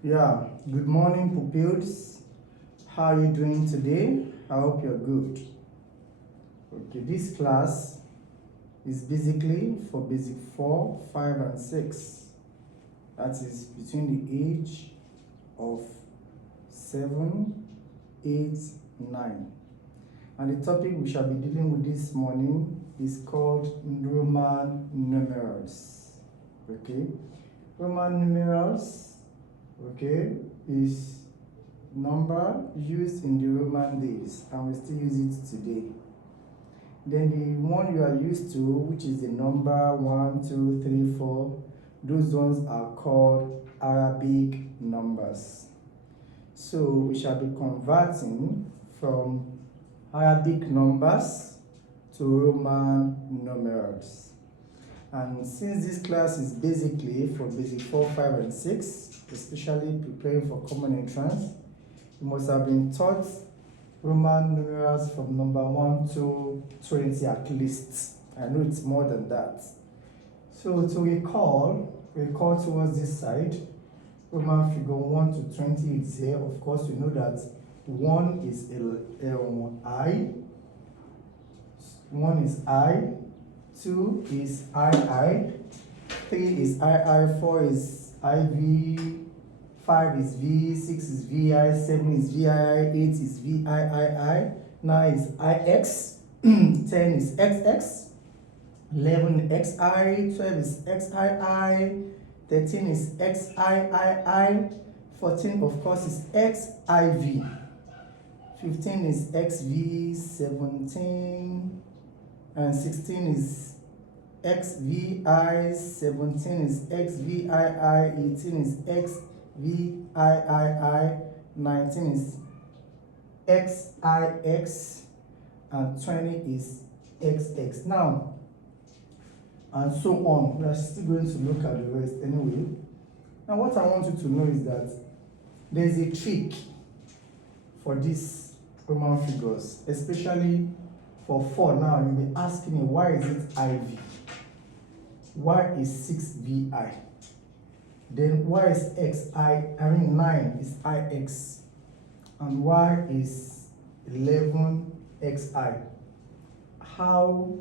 Yeah, good morning, pupils. How are you doing today? I hope you're good. Okay, this class is basically for basic 4, 5, and 6. That is between the age of 7, 8, 9. And the topic we shall be dealing with this morning is called Roman numerals. Okay, Roman numerals, okay, is number used in the Roman days, and we still use it today. Then the one you are used to, which is the number 1, 2, 3, 4, those ones are called Arabic numbers. So we shall be converting from Arabic numbers to Roman numerals. And since this class is basically for basic 4, 5, and 6, especially preparing for common entrance, you must have been taught Roman numerals from number 1 to 20 at least. I know it's more than that. So to recall towards this side, Roman figure 1 to 20 is here. Of course, you know that 1 is I, 1 is I, 2 is I, 3 is I, 4 is IV, 5 is V, 6 is VI, 7 is VII, 8 is VIII, 9 is IX, 10 is XX, 11 is XI, 12 is XII, 13 is XIII, 14 of course is XIV, 15 is XV, 17 and 16 is XVI, 17 is XVII, 18 is XVIII, 19 is XIX, and 20 is XX. Now, and so on. We are still going to look at the rest anyway. Now, what I want you to know is that there's a trick for these Roman figures, especially for 4. Now, you'll be asking me, why is it IV? Why is 6 VI? Then why is 9 is IX? And why is 11 XI? How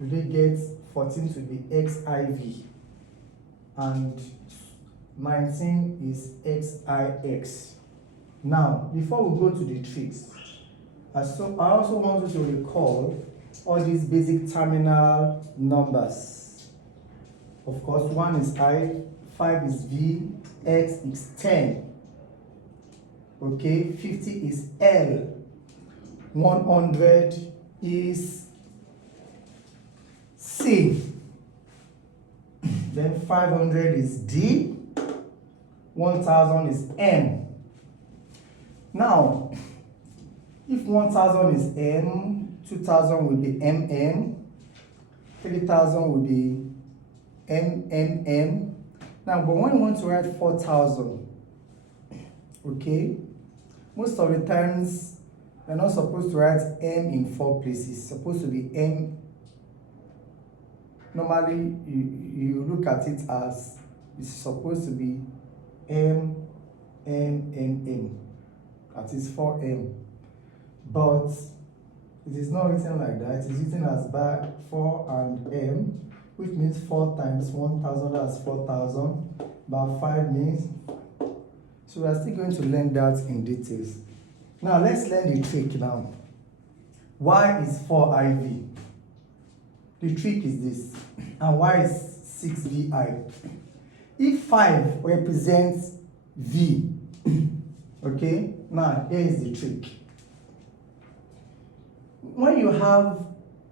do they get 14 to be XIV? And 19 is XIX. Now, before we go to the tricks, I also want you to recall all these basic terminal numbers. Of course, 1 is I, 5 is V, X is 10. Okay, 50 is L, 100 is C, then 500 is D, 1000 is M. Now, if 1000 is M, 2000 will be MM, 3000 will be MMM. Now, but when you want to write 4000, okay, most of the times you're not supposed to write M in 4 places. It's supposed to be M. Normally, you look at it as it's supposed to be M, M, M, M. That is 4M. But it is not written like that. It is written as by 4 and M, which means 4 times 1000, that's 4000. But 5 means. So we are still going to learn that in details. Now let's learn the trick now. Why is 4 IV? The trick is this. And why is 6 VI? If 5 represents V, okay, now here is the trick. When you have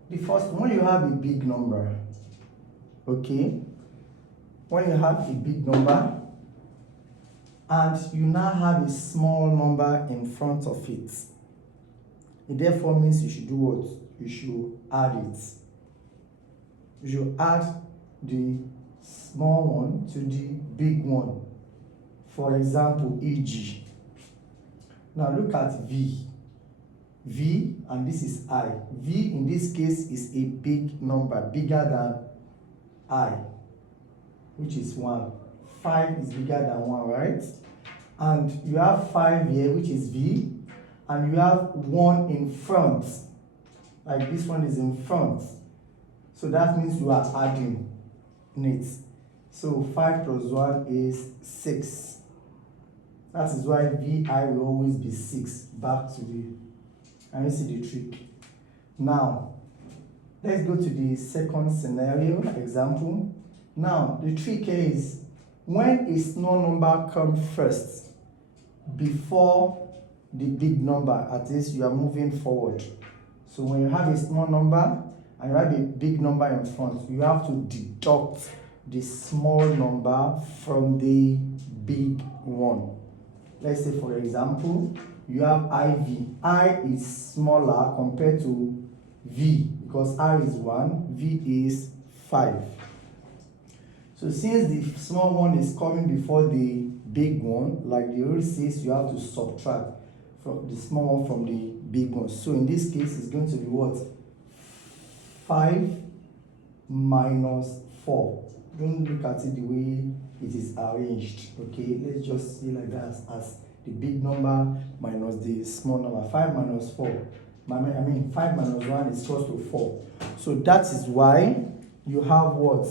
when you have a big number, okay, when you have a big number and you now have a small number in front of it, it therefore means you should do what? You should add it. You should add the small one to the big one. For example, e.g. Now look at V. V, and this is I. V in this case is a big number, bigger than I, which is 1. 5 is bigger than 1, right? and you have 5 here, which is V, and you have 1 in front, like this one is in front. So that means you are adding it. So 5 plus 1 is 6. That is why VI will always be 6. Back to the, and you see the trick. Now, let's go to the second scenario, example. Now, the trick is when a small number comes first before the big number, at least you are moving forward. So when you have a small number and you have a big number in front, you have to deduct the small number from the big one. Let's say, for example, you have IV. I is smaller compared to V because I is 1, V is 5. So since the small one is coming before the big one, like the rule says, you have to subtract from the small one from the big one. So in this case, it's going to be what? 5 minus 4. Don't look at it the way it is arranged. Okay, let's just see like that as the big number minus the small number. 5 minus 4. 5 minus 1 is equal to 4. So that is why you have what?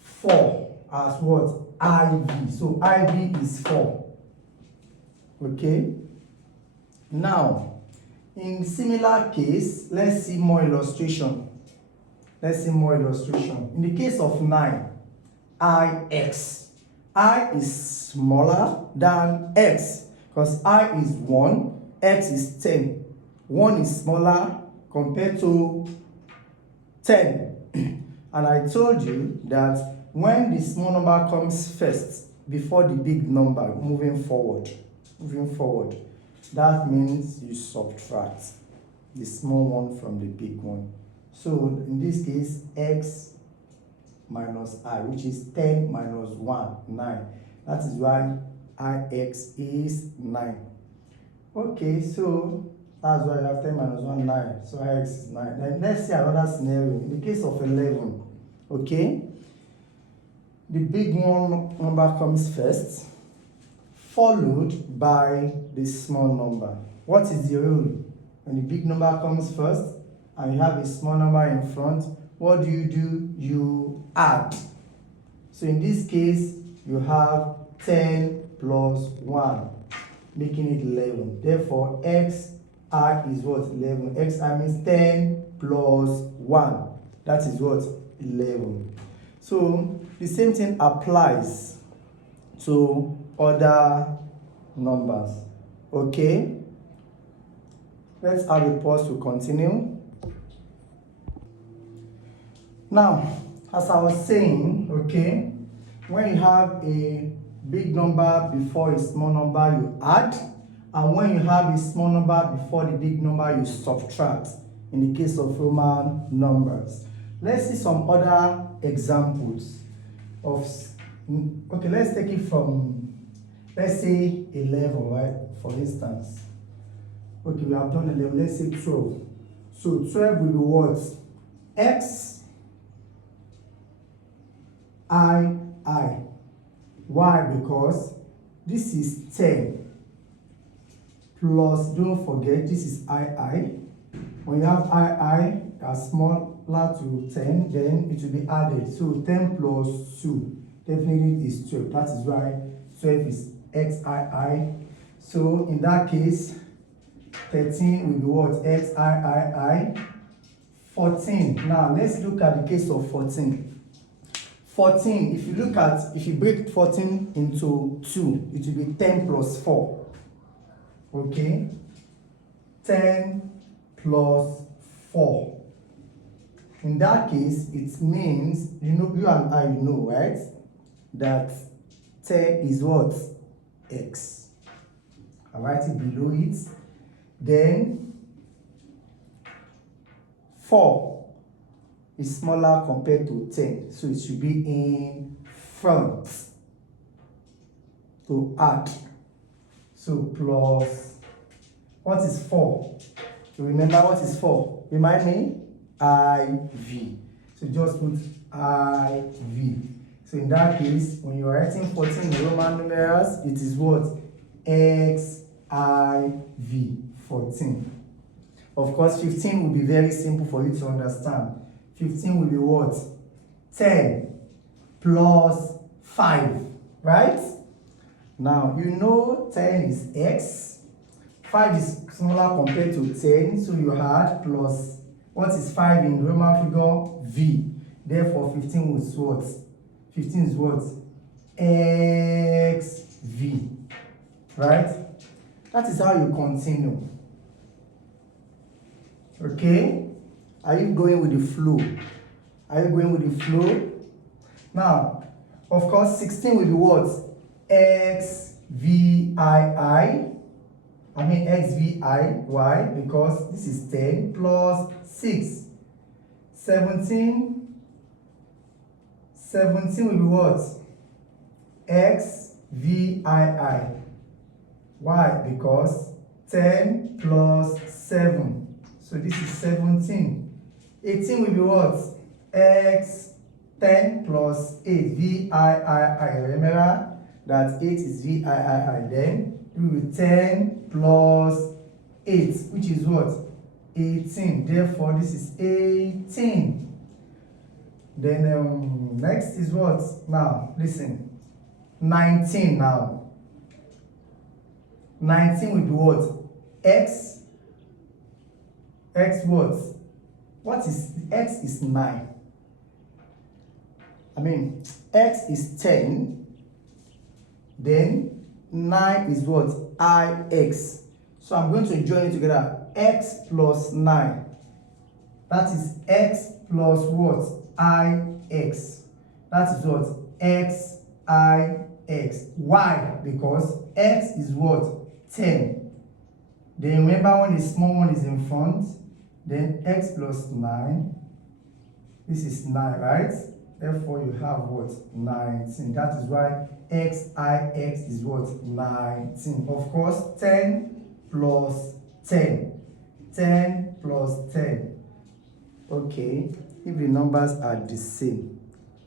4 as what? IV. So IV is 4. Okay. Now, in similar case, let's see more illustration. In the case of 9, IX. I is smaller than X because I is 1, X is 10. 1 is smaller compared to 10. And I told you that when the small number comes first before the big number, moving forward, that means you subtract the small one from the big one. So in this case, X minus I, which is 10 minus 1, 9. That is why IX is 9. Okay, so that's why you have 10 minus 1, 9. So IX is 9. Then let's see another scenario. In the case of 11, okay, the big one number comes first, followed by the small number. What is the rule? When the big number comes first and you have a small number in front, what do? You add. So in this case, you have 10 plus 1, making it 11. Therefore, XI is what? 11. XI means 10 plus 1. That is what? 11. So the same thing applies to other numbers. Okay? Let's have a pause to continue. Now, as I was saying, okay, when you have a big number before a small number, you add, and when you have a small number before the big number, you subtract, in the case of Roman numbers. Let's see some other examples of, okay, let's take it from, let's say 11, right, for instance. Okay, we have done 11, let's say 12. So 12 will be what? X I. Why? Because this is 10 plus, don't forget, this is I. When you have I as smaller to 10, then it will be added. So 10 plus 2 definitely is 12. That is why 12 is XI. So in that case, 13 will be what? XI. 14. Now let's look at the case of 14. 14, if you break 14 into 2, it will be 10 plus 4. Okay? 10 plus 4. In that case, it means, you and I know, right? That 10 is what? X. I write it below it. Then 4 is smaller compared to 10, so it should be in front to add. So plus, what is 4? You remember what is 4? Remind me? IV. So just put IV. So in that case, when you're writing 14 in Roman numerals, it is what? XIV, 14. Of course, 15 will be very simple for you to understand. 15 will be what? 10 plus 5, right? Now, you know 10 is X. 5 is smaller compared to 10, so you add plus, what is 5 in Roman figure? V. Therefore, 15 is what? 15 is what? XV. Right? That is how you continue. Okay? Are you going with the flow? Are you going with the flow? Now, of course, 16 will be what? XVI. I mean XVI. Why? Because this is 10 plus 6. 17 will be what? XVI. Why? Because 10 plus 7. So this is 17. 18 will be what? X 10 plus 8. VIII. Remember that 8 is VIII. Then we will 10 plus 8, which is what? 18. Therefore, this is 18. Then next is what? Now, listen. 19 now. 19 will be what? X what? What is X is 9. I mean, X is 10. Then 9 is what? IX. So I'm going to join it together. X plus 9. That is X plus what? IX. That is what? XIX. Why? Because X is what? 10. Then remember when the small one is in front, then X plus 9. This is 9, right? Therefore, you have what? 19. That is why XIX is what? 19. Of course, 10 plus 10. 10 plus 10. Okay, if the numbers are the same,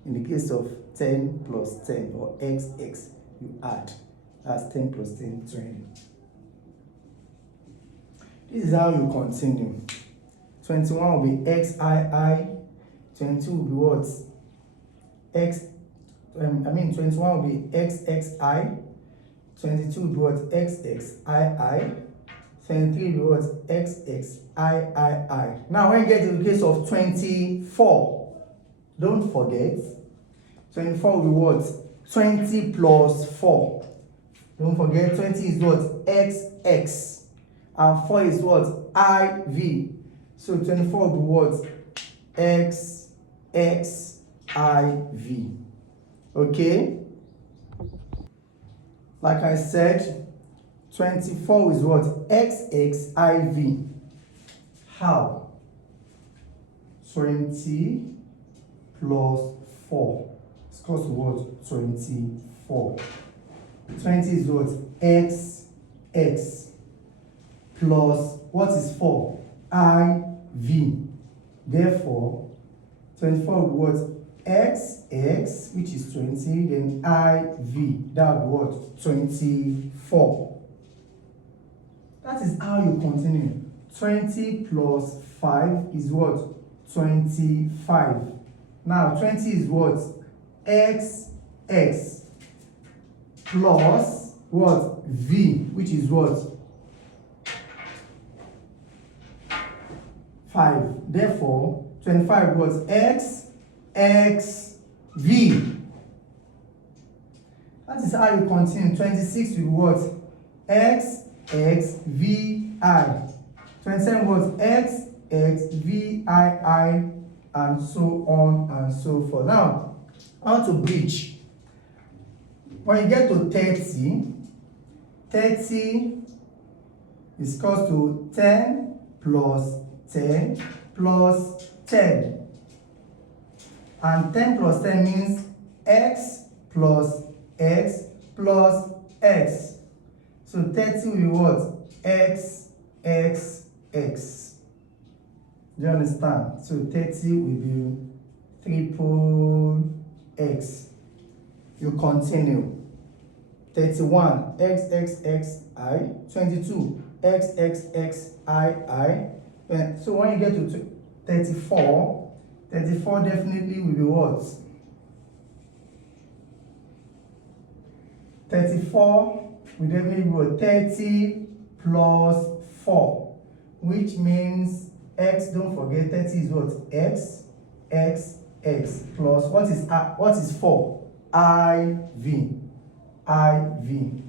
in the case of 10 plus 10 or XX, you add. That's 10 plus 10, 20. This is how you continue. 21 will be XII. 22 will be what? 21 will be XXI. 22 will be what? XXII. 23 will be what? XXIII. Now, when you get to the case of 24, don't forget, 24 will be what? 20 plus 4. Don't forget, 20 is what? XX. And 4 is what? IV. So 24 will be what? XXIV. Okay? Like I said, 24 is what? XXIV. How? 20 plus 4. It's equal to what? 24. 20 is what? XX. Plus, what is 4? IV. Therefore, 24 will be what? XX, which is 20, then IV. That will be what? 24. That is how you continue. 20 plus 5 is what? 25. Now, 20 is what? XX plus what? V, which is what? 5. Therefore, 25 was XXV. That is how you continue. 26 will be what? XXVI. 27 was XXVII, and so on and so forth. Now, how to bridge? When you get to 30, 30 is equal to 10 plus 10 plus 10. And 10 plus 10 means x plus x plus x. So 30 will be what? X, x, x. Do you understand? So 30 will be triple x. You continue. 31 xxxi, 22 xxxii. So when you get to 34 definitely will be what? 34 will definitely be what? 30 plus 4, which means x, don't forget 30 is what? X plus what is 4? IV.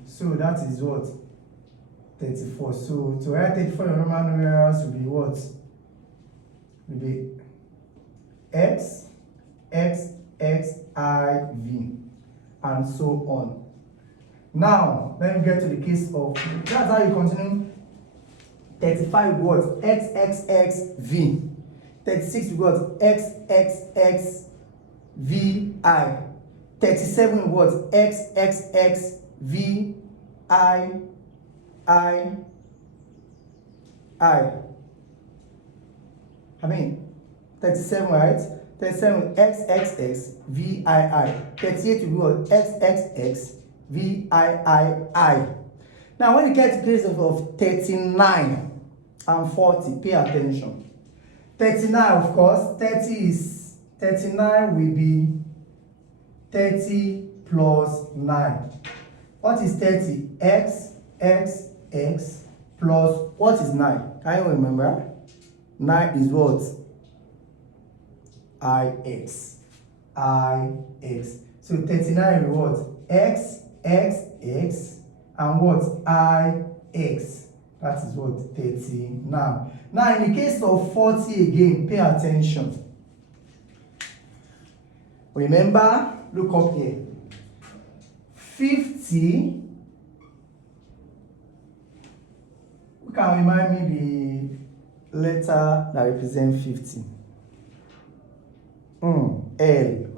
So that is what? 34. So to write 34 in Roman numerals will be what? Will be x, IV, and so on. Now, let me get to the case of, that's how you continue. 35 what? XXXV. 36 we got XXXVI. 37 what? XXXVII. I mean 37, right? 37 XXXVII. 38 will be what? XXXVIII. Now when you get to cases of 39 and 40, pay attention. 39, of course, 39 will be 30 plus 9. What is 30? X plus what is 9? Can you remember? 9 is what? IX. So 39 is what? X and what? IX. That is what? 30 now. Now in the case of 40 again, pay attention. Remember, look up here. 50. Who can remind me the letter that represents 50? L,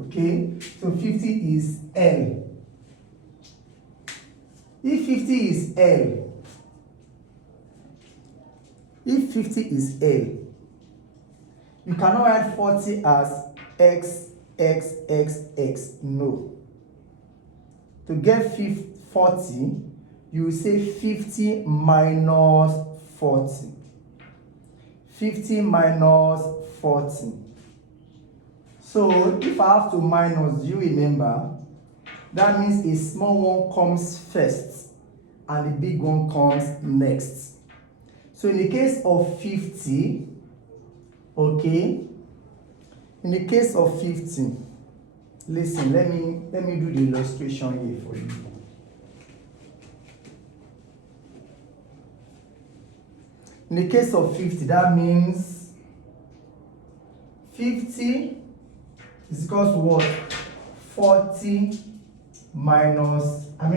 okay? So 50 is L. If 50 is L, you cannot write 40 as XXXX. No. To get 40, you will say 50 minus 40. 50 minus 40. So if I have to minus, you remember, that means a small one comes first and the big one comes next. So in the case of 50, okay, in the case of 50, listen, let me do the illustration here for you. In the case of 50, that means 50 is equal to what? 40 minus, I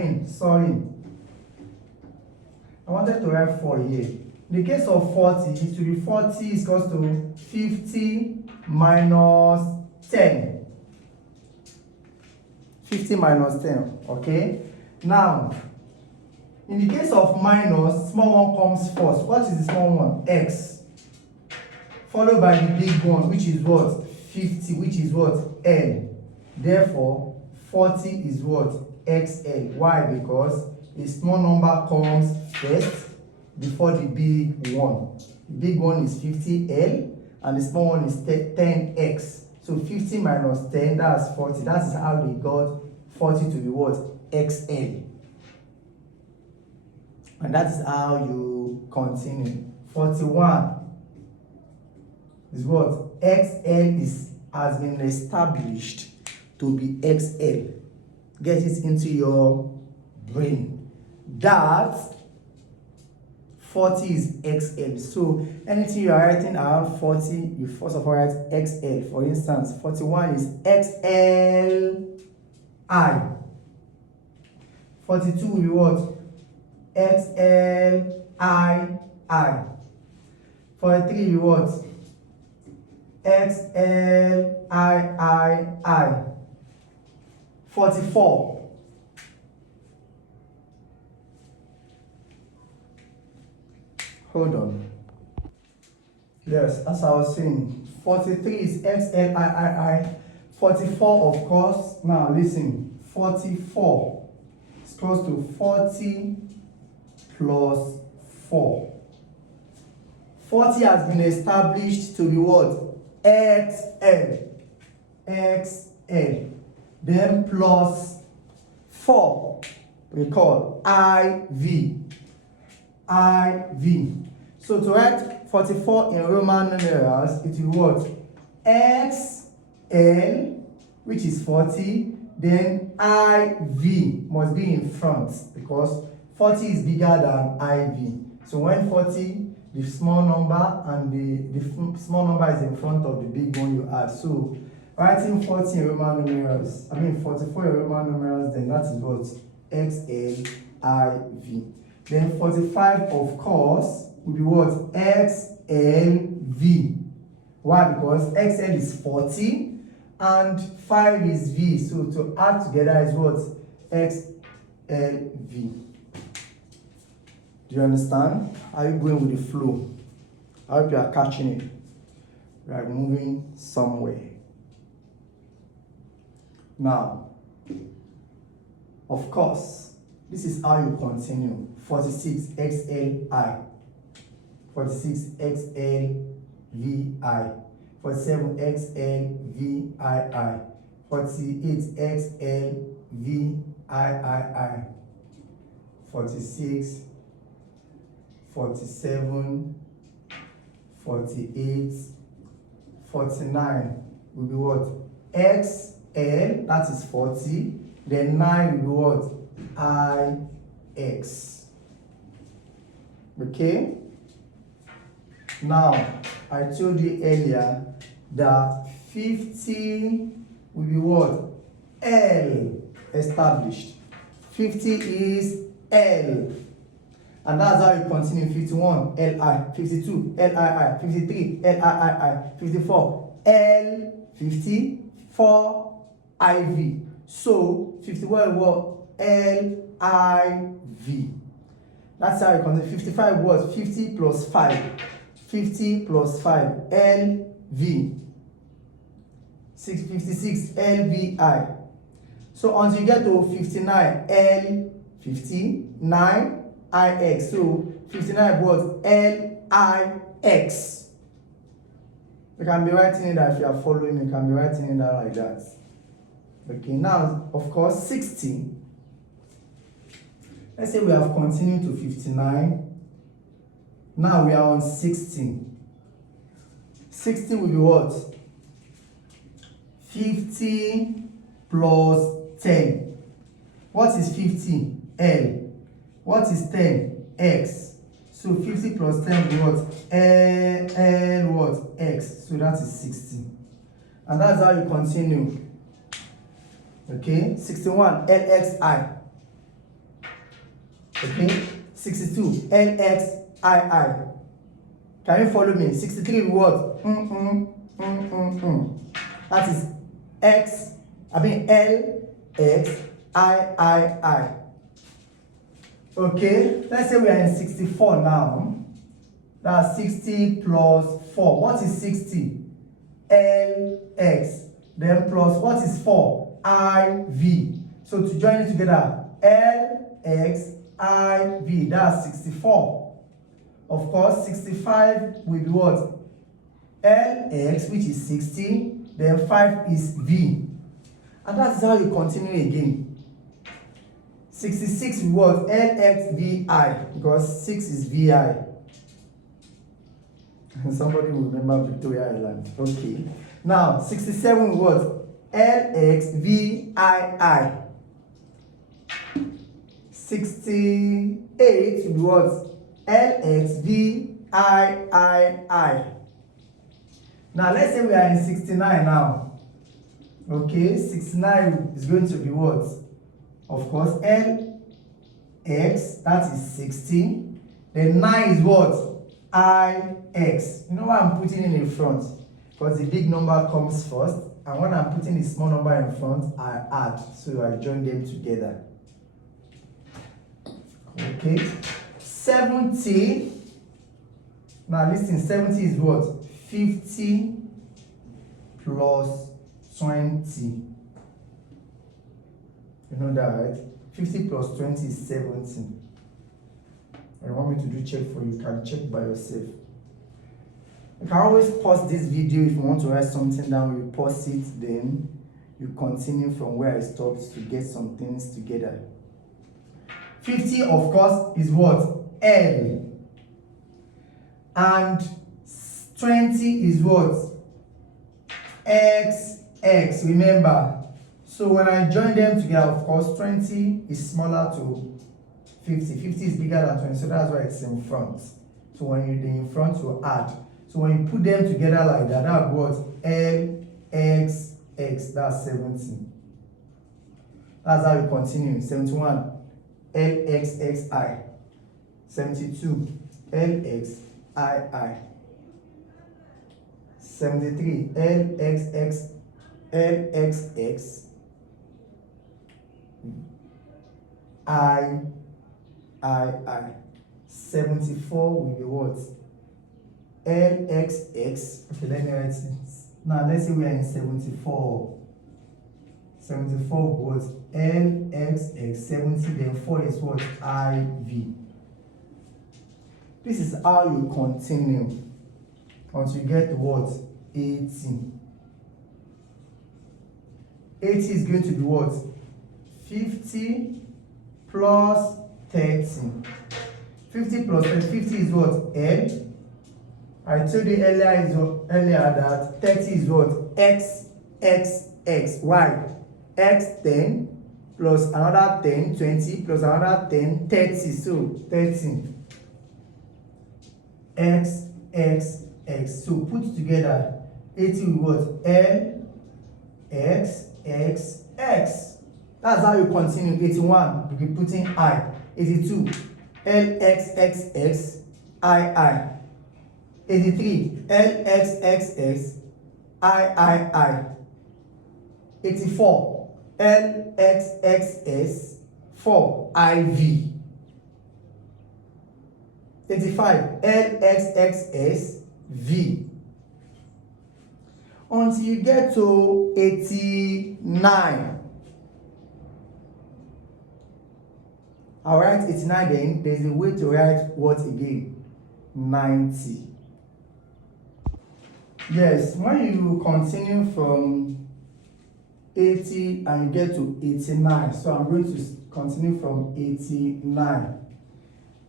wanted to write 4 here. In the case of 40, it will be 40 is equal to 50 minus 10. 50 minus 10, okay? Now, in the case of minus, small one comes first. What is the small one? X. Followed by the big one, which is what? 50, which is what? L. Therefore, 40 is what? XL. Why? Because a small number comes first before the big one. The big one is 50L and the small one is 10X. So 50 minus 10, that's 40. That is how they got 40 to be what? XL. And that is how you continue. 41 is what? XL has been established to be XL. Get it into your brain. That 40 is XL. So anything you are writing around 40, you first of all write XL. For instance, 41 is XLI. 42 will be what? XLII. 43 will be what? XLIII. 44. Hold on. Yes, as I was saying, 43 is XLIII. 44, of course. Now listen, 44 is equals to 40 plus 4. 40 has been established to be what? XL. XL. Then plus 4, we call IV. IV. So to write 44 in Roman numerals, it will be what? XL, which is 40, then IV must be in front because 40 is bigger than IV. So when 40, the small number and the small number is in front of the big one you add. So writing 40 in Roman numerals, 44 in Roman numerals, then that is what? XLIV. Then 45, of course, will be what? XLV. Why? Because XL is 40 and 5 is V. So to add together is what? XLV. Do you understand? Are you going with the flow? I hope you are catching it. We are moving somewhere. Now, of course, this is how you continue. 46 XLI, 46 XLVI, 47 XLVII, 48 XLVII, 46, 47, 48, 49 will be what? XL, that is 40, then 9 will be what? IX. Okay? Now, I told you earlier that 50 will be what? L established. 50 is L. And that's how you continue. 51, LI, 52, LII, 53, LII, 54, L, 54, IV. So, 51 what? LIV. That's how you continue. 55 what? 50 plus 5. 50 plus 5, LV. 56, LVI. So until you get to 59, L59, IX. So 59 was LIX. You can be writing it that if you are following me, you can be writing it that like that. Okay, now of course 60. Let's say we have continued to 59. Now we are on 60. 60 will be what? 50 plus 10. What is 50? L. What is 10? X. So 50 plus 10 will be what? L what? X. So that is 60. And that's how you continue. Okay? 61, LXI. Okay? 62, LXII. Can you follow me? 63 what? That is LXII. Okay, let's say we are in 64 now. That's 60 plus 4. What is 60? LX. Then plus what is 4? IV. So to join it together, LXIV. That's 64. Of course, 65 will be what? LX, which is 60. Then 5 is V. And that's how you continue again. 66 was LXVI because 6 is VI. Somebody will remember Victoria Island. Okay. Now 67 was LXVII. 68 was LXVIII. Now let's say we are in 69 now. Okay, 69 is going to be what? Of course, LX, that is 60. Then 9 is what? IX. You know why I'm putting it in front? Because the big number comes first. And when I'm putting the small number in front, I add. So I join them together. Okay. 70. Now listen, 70 is what? 50 plus 20. You know that, right? 50 plus 20 is 70. I want me to do check for you. You can check by yourself. You can always pause this video if you want to write something down. You pause it, then you continue from where I stopped to get some things together. 50, of course, is what? L. And 20 is what? X. Remember. So when I join them together, of course, 20 is smaller to 50. 50 is bigger than 20, so that's why it's in front. So when you're in front, you add. So when you put them together like that, that's what? L, X, X. That's 70. That's how you continue. 71. L, X, X, I. 72. L, X, I. 73. L, X, X, L, X, X, I. 74 will be what? L, X, X. Okay, let me write it. Now, let's say we are in 74. 74 was L, X, X. 70, then 4 is what? I, V. This is how you continue until you get to what? 80. 80 is going to be what? 50 plus 30. 50 plus 30. 50 is what? L. I told you earlier that 30 is what? X, X, X. Why? X 10 plus another 10, 20 plus another 10, 30. So 30. X, X, X. So put together 80 with what? L, X, X, X. That's how you continue. 81, you be putting I. 82, L, X, X, X, I. 83, L, X, X, X, I. 84, L, X, X, S, 4, IV. 85, L, X, X, S, V. Until you get to 89. I'll write 89 then. There's a way to write what again? 90. Yes, when you continue from 80 and you get to 89, so I'm going to continue from 89.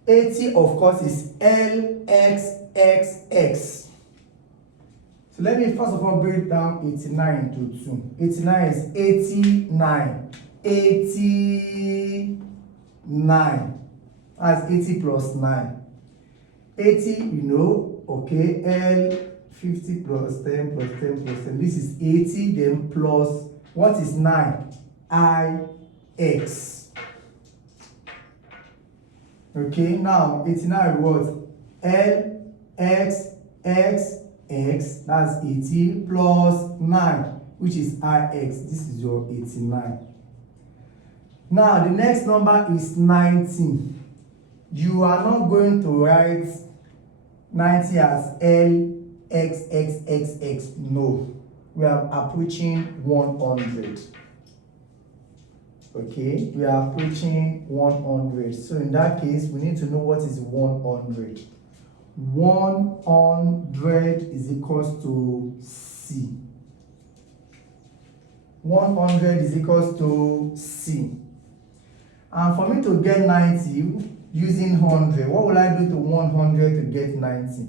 80, of course, is L, X, X, X. So let me first of all break down 89 into 2. 89 is 89. 89. That's 80 plus 9. 80, you know, okay, L, 50 plus 10 plus 10 plus 10. This is 80, then plus, what is 9? I, X. Okay, now 89 what? L, X, X, X. That's 80 plus 9, which is IX. This is your 89. Now, the next number is 90. You are not going to write 90 as L, X, X, X, X. No. We are approaching 100. Okay, we are approaching 100. So in that case, we need to know what is 100. 100 is equals to C. 100 is equals to C. And for me to get 90 using 100, what will I do to 100 to get 90?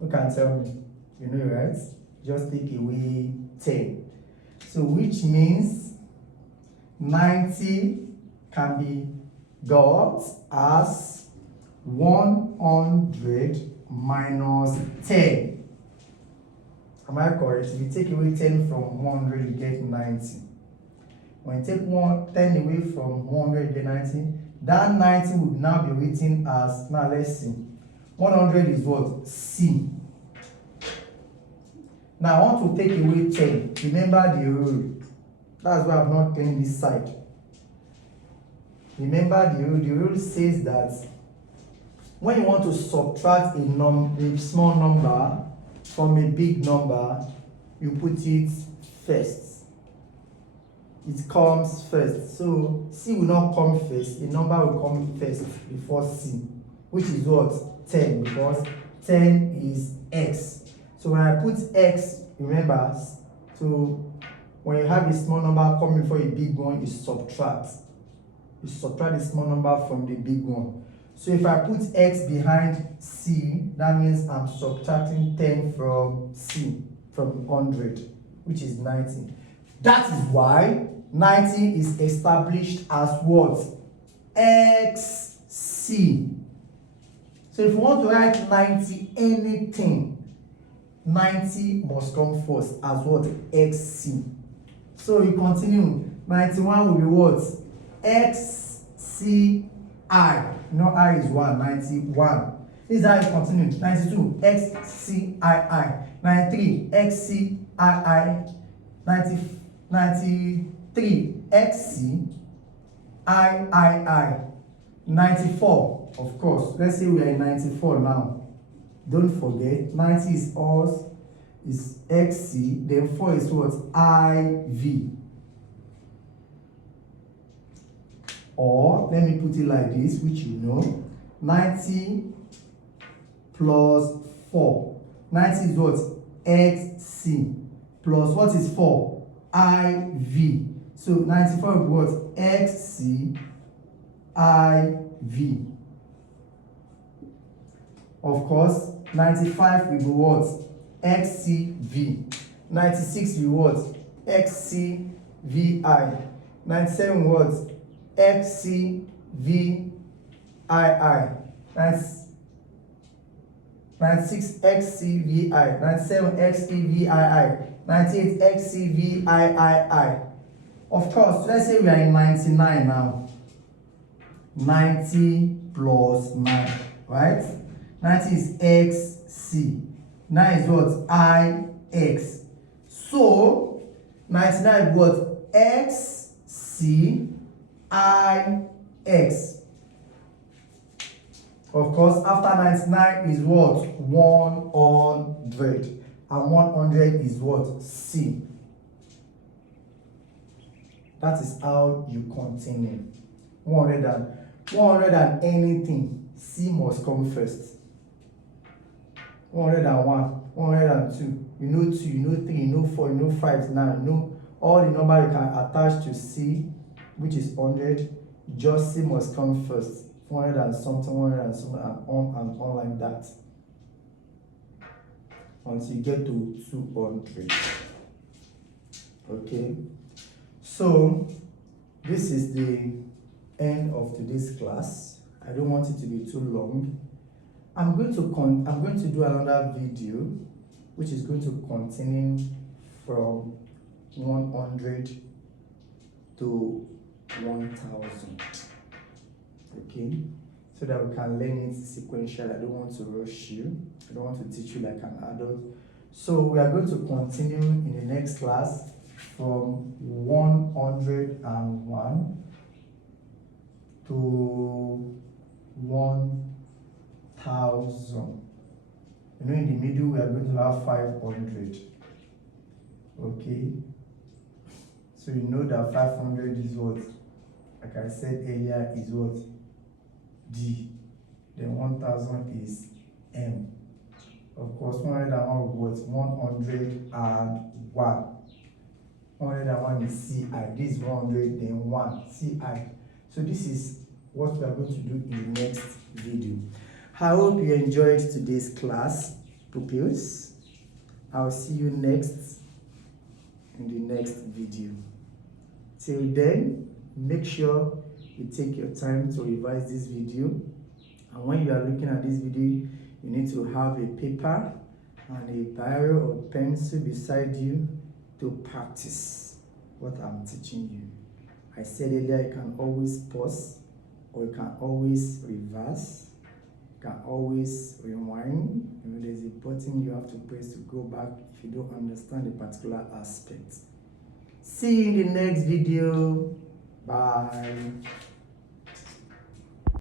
Who can tell me? You know, right? Just take away 10. So which means 90 can be got as 100 minus 10. Am I correct? If you take away 10 from 100, you get 90. When you take 10 away from 100, you get 90. That 90 would now be written as, now let's see. 100 is what? C. Now I want to take away 10. Remember the rule. That's why I'm not playing this side. Remember the rule. The rule says that when you want to subtract a small number from a big number, you put it first. it comes first. So C will not come first, a number will come first before C, which is what? 10, because 10 is X. So when I put X, remember, so when you have a small number coming before a big one, you subtract. You subtract the small number from the big one. So if I put X behind C, that means I'm subtracting 10 from C, from 100, which is 90. That is why 90 is established as what? XC. So if you want to write 90 anything, 90 must come first as what? XC. So you continue. 91 will be what? XCI. No, I is 1. 91. This is how you continue. 92. XCII. 93. XCII. 93. XCIII. 94. Of course. Let's say we are in 94 now. Don't forget, 90 is us, is XC, then 4 is what? IV. Or, let me put it like this, which you know, 90 plus 4. 90 is what? XC. Plus what is 4? IV. So 94 is what? XC, IV. Of course, 95 will be what? XCV. 96 will be what? XCVI. 97 what? XCVII. 96 XCVI. 97 XCVII. 98 XCVII. Of course, let's say we are in 99 now. 90 plus 9, right? 90 is XC. 9 is what? IX. So, 99 is what? XCIX. Of course, after 99 is what? 100. And 100 is what? C. That is how you continue. 100 and anything, C must come first. 101, 102, you know 2, you know 3, you know 4, you know 5, now you know all the number you can attach to C, which is 100, just C must come first. 100 and something, and on like that. Until you get to 200. Okay? So, this is the end of today's class. I don't want it to be too long. I'm going to do another video which is going to continue from 100 to 1000. Okay, so that we can learn it sequentially. I don't want to rush you. I don't want to teach you like an adult. So we are going to continue in the next class from 101 to 1000. You know, in the middle we are going to have 500. Okay, so you know that 500 is what, like I said earlier, is what? D. Then 1000 is M. Of course, 101 was 101. 101 is CI. This is 100, then 1 CI. So this is what we are going to do in the next video. I hope you enjoyed today's class, pupils. I'll see you next in the next video. Till then, make sure you take your time to revise this video. And when you are looking at this video, you need to have a paper and a biro or pencil beside you to practice what I'm teaching you. I said earlier, you can always pause, or you can always reverse, you can always rewind. You know, there's a button you have to press to go back if you don't understand a particular aspect. See you in the next video. Bye.